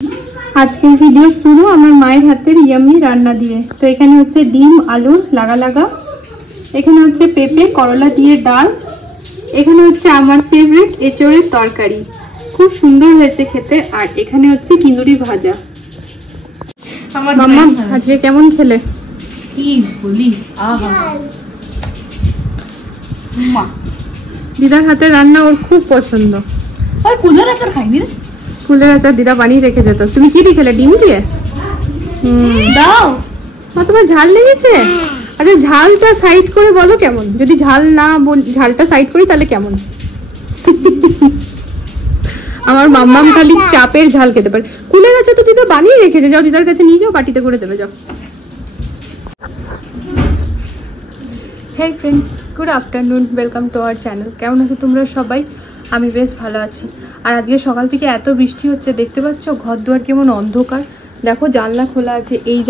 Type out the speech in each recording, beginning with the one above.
আজকের ভিডিও শুরু আমার মায়ের হাতের ইয়াম্মি রান্না দিয়ে। তো এখানে হচ্ছে ডিম আলু লাগা লাগা, এখানে হচ্ছে পেঁপে করলা দিয়ে ডাল, এখানে হচ্ছে আমার ফেভারিট এঁচড়ের তরকারি, খুব সুন্দর হয়েছে খেতে। আর এখানে হচ্ছে কিন্দুরি ভাজা। মাম্মা আজকে কেমন খেলে? কি বলি, আহা মা, দিদার হাতের রান্না ওর খুব পছন্দ। ওই কুলের আচার খাইনি রে। ফুলের আচার দিদা বানিয়ে রেখে যেত। তুমি কি দিয়ে খেলে? ডিম দিয়ে? দাও। তোমার ঝাল লেগেছে? আচ্ছা ঝালটা সাইড করে বলো কেমন। যদি ঝাল না ঝালটা সাইড করি তাহলে কেমন? আমার মাম্মাম খালি চাপের ঝাল খেতে পারে। কুলের আচার তো দিদা বানিয়ে রেখেছে, যাও দিদার কাছে নিয়ে যাও, বাটিতে করে দেবে যাও। হেই friends, good afternoon, welcome to our channel. কেমন আছো তোমরা সবাই? আমি বেশ ভালো আছি। আর আজকে সকাল থেকে এত বৃষ্টি হচ্ছে, দেখতে পাচ্ছ ঘর দুয়ার কেমন অন্ধকার। দেখো জানলা খোলা আছে, এই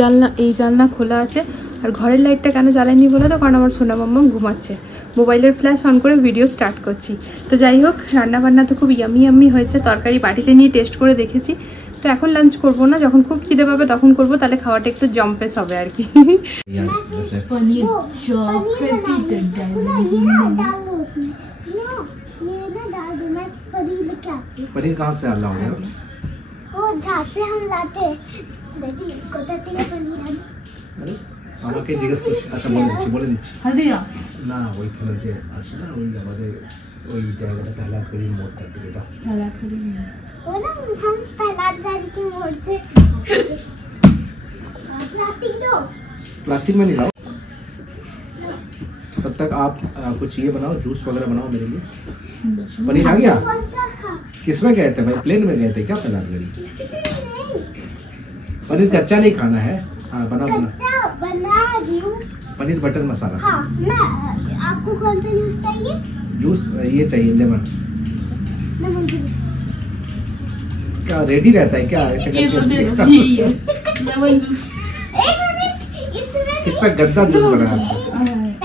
জানলা খোলা আছে। আর ঘরের লাইটটা কেন জ্বালাইনি বলে তো, কারণ আমার সোনা মাম্মা ঘুমাচ্ছে। মোবাইলের ফ্ল্যাশ অন করে ভিডিও স্টার্ট করছি। তো যাই হোক, রান্নাবান্না তো খুব ইয়াম্মি হয়েছে। তরকারি বাটিতে নিয়ে টেস্ট করে দেখেছি। তো এখন লাঞ্চ করবো না, যখন খুব খিদে পাবে তখন করবো, তাহলে খাওয়াটা একটু জম্পেস হবে আর কি। পনির চপ पनीर कहाँ से लाओगे? वो जहाँ से हम लाते देखिए कोताती का पनीर है। अरे আমাকে জিজ্ঞেস করছি। আচ্ছা বলে দিচ্ছি হালদিয়া না, ওইখানে যে আছে না, ওই আমাদের ওই জায়গাটা पहला करी मोड़ का दिखेगा। वो ना हम पहला गाड़ी के मोड़ से प्लास्टिक में नहीं लाओ। तब तक आप कुछ ये बनाओ, जूस वगैरह बनाओ मेरे लिए। पनीर आ गया? किसमें गए थे भाई? प्लेन में गए थे क्या? पहला पनीर कच्चा नहीं खाना है। हाँ बना रही हूँ पनीर बटर मसाला। हाँ, मैं आपको कौन सा जूस चाहिए? जूस ये चाहिए, लेमन जूस। क्या रेडी रहता है क्या ऐसे ये तो दे दो करके? Lemon juice. एक मिनट, इसमें कितना गंदा जूस बनाया आपने।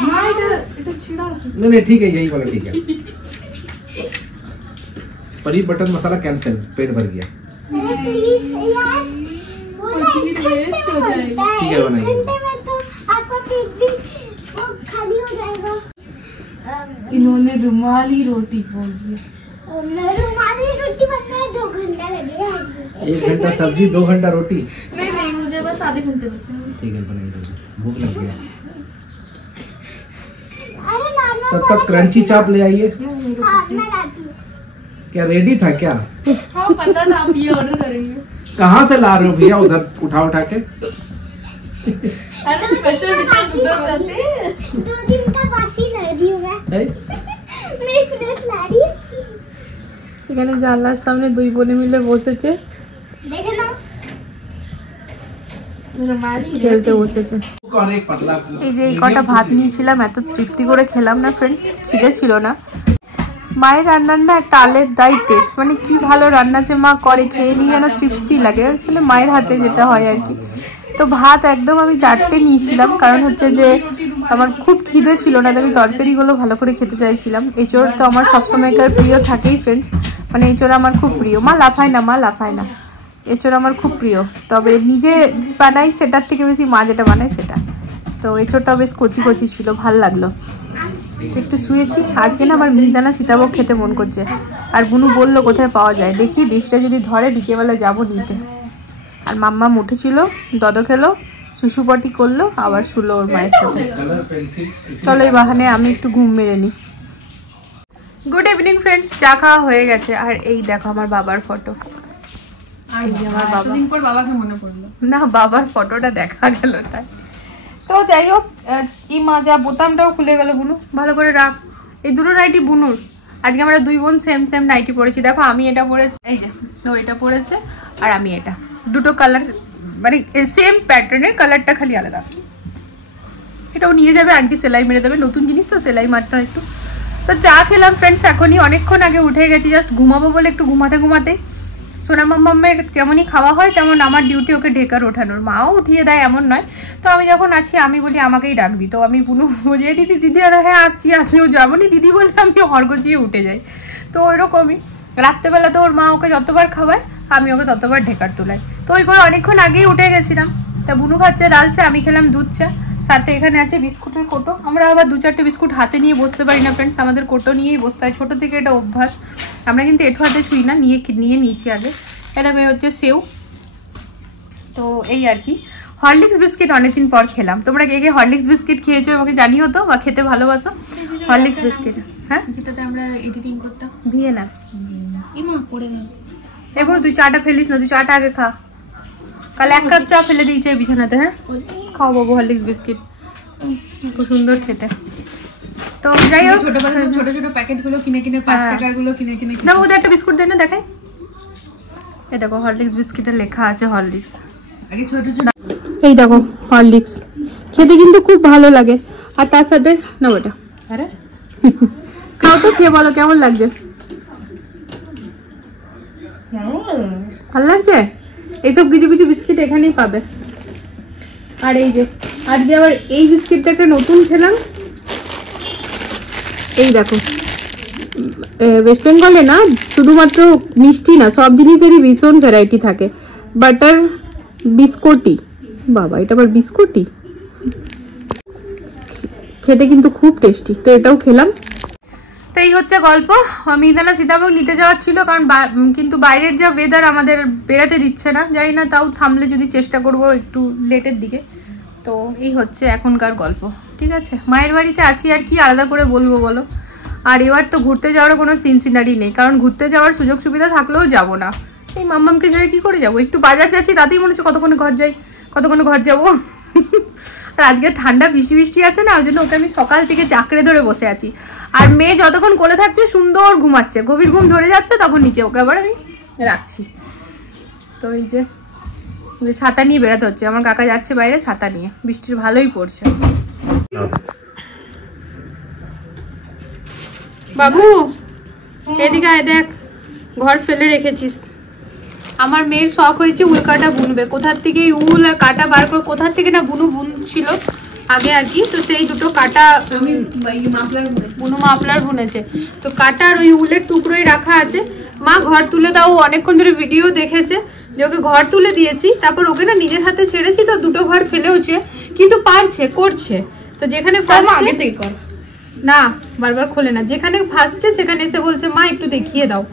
না এটা ছিড়া আছে। नहीं ठीक है, यही वाला ठीक है। पनीर बटर मसाला कैंसिल, पेट भर गया। प्लीज यार, वो ना पनीर वेस्ट हो जाएगा। ठीक है, बनाइए। घंटे में तो आपका पेट भी वो खाली हो जाएगा। इन्होंने रुमाली रोटी बोल दिया। रुमाली रोटी बनने में 2 घंटा लगेगा। 1 घंटा सब्जी, 2 घंटा रोटी। नहीं मुझे बस आधे घंटे लगते हैं। ठीक है बनाइए, भूख लग गया। अरे नाना तब तक क्रंची चाप ले आइए। हाँ मैं लाती हूँ। क्या रेडी था क्या? हाँ पता था आप ये ऑर्डर करेंगे। कहाँ से ला रहे हो भैया? उधर उठा के। अरे स्पेशल डिशेस उधर रहते हैं। 2 दिन का बासी ला रही हूँ मैं। है? मैं फ्रेश ला रही हूँ। এখানে জানলার সামনে দুই বোনে মিলে বসেছে, देखे ना रुमाली খেলতে বসেছে। और एक पतला এই যে এই কটা ভাত নিয়েছিলাম, এত তৃপ্তি করে খেলাম না ফ্রেন্ডস, খিদে ছিল না। মায়ের রান্নার না একটা আলাদাই টেস্ট, মানে কি ভালো রান্না যে মা করে, খেয়ে নিয়ে যেন তৃপ্তি লাগে, আসলে মায়ের হাতে যেটা হয় আর কি। তো ভাত একদম আমি 4টে নিয়েছিলাম, কারণ হচ্ছে যে আমার খুব খিদে ছিল না, আমি তরকারিগুলো ভালো করে খেতে চাইছিলাম। এঁচড় তো আমার সবসময়কার প্রিয় থাকেই ফ্রেন্ডস, মানে এঁচড় আমার খুব প্রিয়। মা লাফায় না, এঁচড় আমার খুব প্রিয়। তবে নিজে বানাই সেটার থেকে বেশি মা যেটা বানায় সেটা। তো এঁচড়টা বেশ কচি কচি ছিল, ভাল লাগলো। একটু শুয়েছি। আজকে না আমার মিহিদানা সীতাভোগ খেতে মন করছে, আর বুনু বললো কোথায় পাওয়া যায়, দেখি বৃষ্টিটা যদি ধরে বিকেলবেলা যাবো নিতে। আর মাম্মা উঠেছিল, দদ খেলো, সুসুপটি করলো, আবার শুলো ওর মায়ের সাথে। চলো এই বাহানে আমি একটু ঘুম মেরে নিই। গুড ইভিনিং ফ্রেন্ডস, চা খাওয়া হয়ে গেছে। আর এই দেখো আমার বাবার ফটো। আমার বাবাকে মনে পড়লো না, বাবার ফটোটা দেখা গেল তাই। তো যাই হোক, কি মাজা, বোতামটাও খুলে গেল। বুনু ভালো করে রাখ। এই দুটো নাইটি বুনুর। আজকে আমরা 2 বোন সেম নাইটি পরেছি। দেখো আমি এটা পরেছি, এই যে ও এটা পরেছে, আর আমি এটা। দুটো কালার মানে সেম প্যাটার্নের, কালারটা খালি আলাদা। এটাও নিয়ে যাবে, আন্টি সেলাই মেরে দেবে, নতুন জিনিস তো সেলাই মারতে হয় একটু। তো চা খেলাম ফ্রেন্ডস, এখনই অনেকক্ষণ আগে উঠে গেছি, জাস্ট ঘুমাবো বলে একটু ঘুমাতে সোনা মাম্মামের যেমনই খাওয়া হয় তেমন আমার ডিউটি ওকে ঢেকার ওঠানোর। মাও উঠিয়ে দেয় এমন নয়। তো আমি যখন আছি আমি বলি আমাকেই ডাকবি, তো আমি বুনু বুঝিয়ে দিদি আর হ্যাঁ আসছি ও যেমনই দিদি বলে আমি হরগজিয়ে উঠে যাই। তো ওইরকমই রাত্রেবেলা তো ওর মা ওকে যতবার খাওয়ায় আমি ওকে ততবার ঢেকার তোলাই। তো ওই করে অনেকক্ষণ আগেই উঠে গেছিলাম। তা বুনু খাচ্ছে লাল চা, আমি খেলাম দুধ চা, সাথে এখানে আছে বিস্কুটের কোটো। আমরা আবার 2-4টে বিস্কুট হাতে নিয়ে বসতে পারি না ফ্রেন্ডস, আমাদের কোটো নিয়েই বসতে হয়, ছোটো থেকে এটা অভ্যাস। আমরা কিন্তু এঁঠো হাতে ছুঁই না, নিয়ে নিয়েছি আগে। এটা হচ্ছে সেও। তো এই আর কি, হরলিক্স বিস্কিট অনেকদিন পর খেলাম। তোমরা কে কে হরলিক্স বিস্কিট খেয়েছো আমাকে জানিও তো, বা খেতে ভালোবাসো হরলিক্স বিস্কিট? হ্যাঁ, যেটাতে আমরা এডিটিং করতাম। ভিয়েনা। ইমা পড়ে গেল। এবার তুই চাটা ফেলিস না, তুই চাটা আগে খা। কাল 1 কাপ চা ফেলে দিয়েছে বিছানাতে। হ্যাঁ, খাও বাবু হরলিক্স বিস্কিট, খুব সুন্দর খেতে। তো যাই হোক, ছোট ছোট প্যাকেটগুলো কিনে 5 টাকার গুলো কিনে দাও। ওদের একটা বিস্কুট দেন না, দেখাই। এই দেখো হরলিক্স বিস্কিটে লেখা আছে হরলিক্স। আগে ছোট ছোট, এই দেখো হরলিক্স, খেতে কিন্তু খুব ভালো লাগে। আর তার সাথে না ওটা, আরে খাও তো, খেয়ে বলো কেমন লাগছে। ভালো লাগছে? এইসব কিছু কিছু বিস্কিট এখানেই পাবে। আর এই যে আজকে আবার এই বিস্কিটটা একটা নতুন খেলাম। এই দেখো, ওয়েস্ট বেঙ্গলে না শুধুমাত্র মিষ্টি না, সব জিনিসেরই ভীষণ ভ্যারাইটি থাকে। বাটার বিস্কুটি, বাবা এটা আবার বিস্কুটি, খেতে কিন্তু খুব টেস্টি। তো এটাও খেলাম। তো এই হচ্ছে গল্প। মিহিদানা সীতাভোগ নিতে যাওয়ার ছিল, কারণ কিন্তু বাইরের যা ওয়েদার আমাদের বেরাতে দিচ্ছে না, জানি না, তাও থামলে যদি চেষ্টা করব একটু লেটের দিকে। তো এই হচ্ছে এখনকার গল্প, ঠিক আছে। মায়ের বাড়িতে আছি, আর কি আলাদা করে বলবো বলো। আর এবার তো ঘুরতে যাওয়ার কোনো সিনসিনারি নেই, কারণ ঘুরতে যাওয়ার সুযোগ সুবিধা থাকলেও যাব না। এই মাম্মামকে ছেড়ে কি করে যাবো? একটু বাজার যাচ্ছি, তাতেই মনে হচ্ছে কতক্ষণে ঘর যাবো। আর আজকে ঠান্ডা বৃষ্টি বৃষ্টি আছে না, ওই জন্য ওকে আমি সকাল থেকে চাকরে ধরে বসে আছি। আর মেয়ে যতক্ষণ কোলে থাকছে সুন্দর ঘুমাচ্ছে, গভীর ঘুম ধরে যাচ্ছে, তখন নিচে ওকে আবার আমি রাখছি। তো এই যে ছাতা নিয়ে বেরোতে হচ্ছে, আমার কাকা যাচ্ছে বাইরে ছাতা নিয়ে, বৃষ্টির ভালোই পড়ছে। বাবু এদিকে আয়, দেখ ঘর ফেলে রেখেছিস। আমার মেয়ের শখ হয়েছে উল কাটা বুনবে, কোথার থেকে উল আর কাটা বার করে, কোথার থেকে না বুনু বুনছিল আগে আর কি। তো সেই দুটো কাটা বুনু মাফলার বুনেছে, তো কাটার ওই উলের টুকরোই রাখা আছে। মা ঘর তুলে দাও, অনেকক্ষণ ধরে ভিডিও দেখেছে যে ওকে ঘর তুলে দিয়েছি, তারপর ওকে না নিজের হাতে ছেড়েছি, তো দুটো ঘর ফেলেওছে, কিন্তু পারছে, করছে। তো যেখানে আগে থেকে কর না, বারবার খোলে না, যেখানে ফার্স্টে সেখানে এসে বলছে মা একটু দেখিয়ে দাও।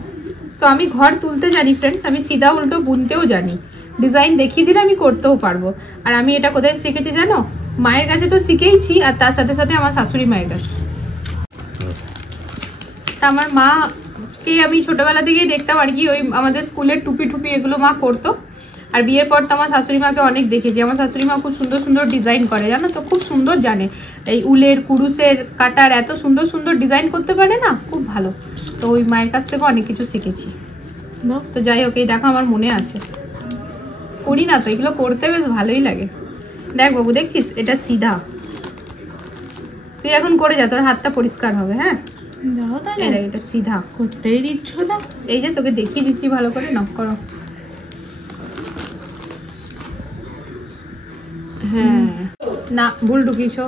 তো আমি ঘর তুলতে জানি ফ্রেন্ডস, আমি সিধা উল্টো বুনতেও জানি, ডিজাইন দেখিয়ে দিলে আমি করতেও পারবো। আর আমি এটা কোথায় শিখেছি জানো? মায়ের কাছে তো শিখেইছি, আর তার সাথে সাথে আমার শাশুড়ি মায়ের কাছে। তা আমার মাকে আমি ছোটবেলা থেকেই দেখতাম আর কি, ওই আমাদের স্কুলের টুপি টুপি এগুলো মা করতো। আর বিয়ের পর তো আমার শাশুড়ি মাকে অনেক দেখেছি, আমার শাশুড়ি মা খুব সুন্দর সুন্দর ডিজাইন করে, জানো তো, খুব সুন্দর জানে। এই উলের কুরুসের কাটার এত সুন্দর সুন্দর ডিজাইন করতে পারে না, খুব ভালো। তো ওই মায়ের কাছ থেকে অনেক কিছু শিখেছি। তো যাই হোক, এই দেখো আমার মনে আছে, করি না তো এগুলো, করতে বেশ ভালোই লাগে। দেখ বাবু, দেখছিস এটা সিধা, তুই এখন করে যা, তোর হাতটা পরিষ্কার হবে। হ্যাঁ যাও তাহলে, এটা সিধা করতেই দিচ্ছ না। এই যে তোকে দেখিয়ে দিচ্ছি ভালো করে, নক করো। হ্যাঁ না, ভুল ঢুকিয়েছো,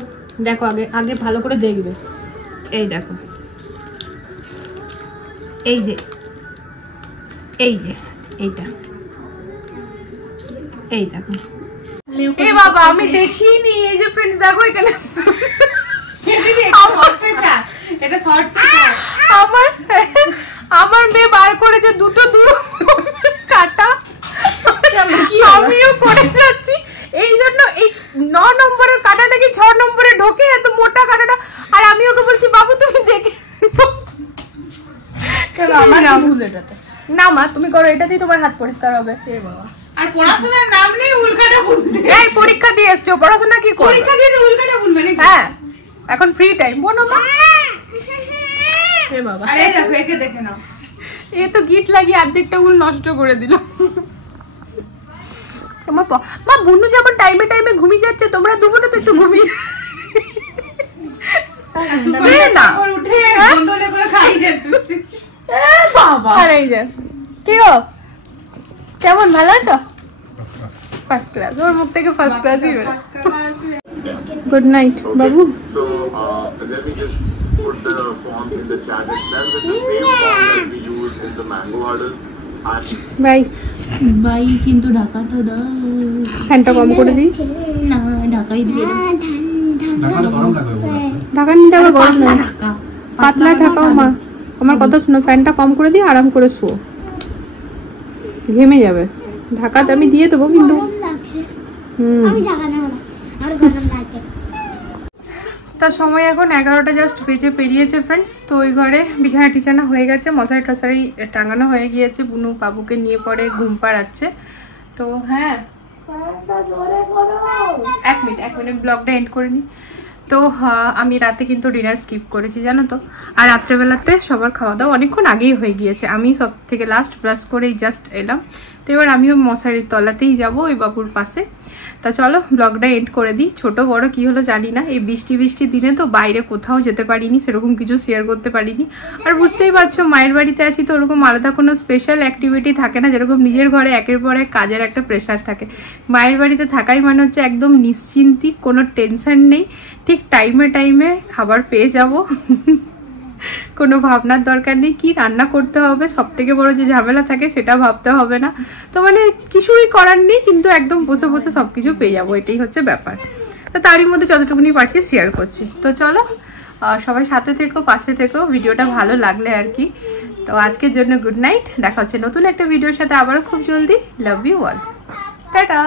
দেখো আগে আগে ভালো করে দেখবে। এই দেখো, এই যে এইটা, এই দেখো। এ বাবা, আমি দেখিনি। এই যে ফ্রেন্ডস দেখো এখানে আমার মেয়ে বার করেছে দুটো কাটা, আমিও করে যাচ্ছি। এই জন্য এই 9 নম্বরের কাটাটা কি 6 নম্বরে ঢোকে, এত মোটা কাটাটা। আর আমি ওকে বলছি বাবু তুমি দেখে না মা, তুমি করো, এটাতেই তোমার হাত পরিষ্কার হবে। আর পড়াশোনার নাম নেই উল্কাটা বুনতে। এই পরীক্ষা দিয়ে এসছো, পড়াশোনা কি করবে? পরীক্ষা দিয়ে উল্কাটা বুনবে নাকি? হ্যাঁ, এখন ফ্রি টাইম বোনো মা। এ বাবা, আরে দেখো, একে দেখে নাও, এ তো গিট লাগিয়ে অর্ধেকটা উল নষ্ট করে দিল। মা বুনু যখন টাইমে টাইমে ঘুমিয়ে যাচ্ছে, তোমরা দুবোনো তো একটু ঘুমিয়ে না উঠে বন্ধলে করে খাই দে বাবা। আর এই যে কি গো, কেমন, ভালো আছো? ফার্স্ট ক্লাস, ওর মুখ থেকে ফার্স্ট ক্লাসই বেরো। Good night Babu. So let me just put the font in the chat itself. It's the same font that we use in the Mango Huddle. Bye bye, কিন্তু ঢাকা তো দাও। ফ্যানটা কম করে দিই। না, ঢাকাই দিয়ে দাও। ঢাকা নিতে আবার গরম না, পাতলা ঢাকাও মা। আমার কথা শুনো, ফ্যানটা কম করে দিয়ে আরাম করে শুও, ঘেমে যাবে। ঢাকাতে আমি দিয়ে দেবো কিন্তু তার সময় এখন 11টা জাস্ট বেজে পেরিয়েছে ফ্রেন্ডস। তো ওই ঘরে বিছানা টিছানা হয়ে গেছে, মশারি টশারি টাঙানো হয়ে গিয়েছে, বুনু বাবুকে নিয়ে পরে ঘুম পাড়াচ্ছে। তো হ্যাঁ, এক মিনিট ব্লগটা এন্ড করে নিই। তো আমি রাতে কিন্তু ডিনার স্কিপ করেছি জানো তো। আর রাত্রেবেলাতে সবার খাওয়া দাওয়া অনেকক্ষণ আগেই হয়ে গিয়েছে, আমি সব থেকে লাস্ট ব্রাশ করেই জাস্ট এলাম। তো এবার আমিও মশারির তলাতেই যাবো, ওই বাবুর পাশে। তা চলো ব্লগটা এন্ড করে দিই। ছোট বড় কি হলো জানি না, এই বৃষ্টি দিনে তো বাইরে কোথাও যেতে পারিনি, সেরকম কিছু শেয়ার করতে পারিনি। আর বুঝতেই পারছো মায়ের বাড়িতে আছি তো ওরকম আলাদা কোনো স্পেশাল অ্যাক্টিভিটি থাকে না, যেরকম নিজের ঘরে একের পর এক কাজের একটা প্রেশার থাকে। মায়ের বাড়িতে থাকাই মানে হচ্ছে একদম নিশ্চিন্তি, কোনো টেনশন নেই, ঠিক টাইমে খাবার পেয়ে যাব। কোনো ভাবনার দরকার নেই কি রান্না করতে হবে, সব থেকে বড় যে ঝামেলা থাকে সেটা ভাবতে হবে না। তো মানে কিছুই করার নেই, কিন্তু একদম বসে বসে সবকিছু পেয়ে যাবো, এটাই হচ্ছে ব্যাপার। তো তারই মধ্যে যতটুকুনি পারছি শেয়ার করছি। তো চলো সবাই সাথে থেকো, পাশে থেকো, ভিডিওটা ভালো লাগলে আর কি। তো আজকের জন্য গুড নাইট, দেখা হচ্ছে নতুন একটা ভিডিওর সাথে আবারও খুব জলদি। Love you all, tata.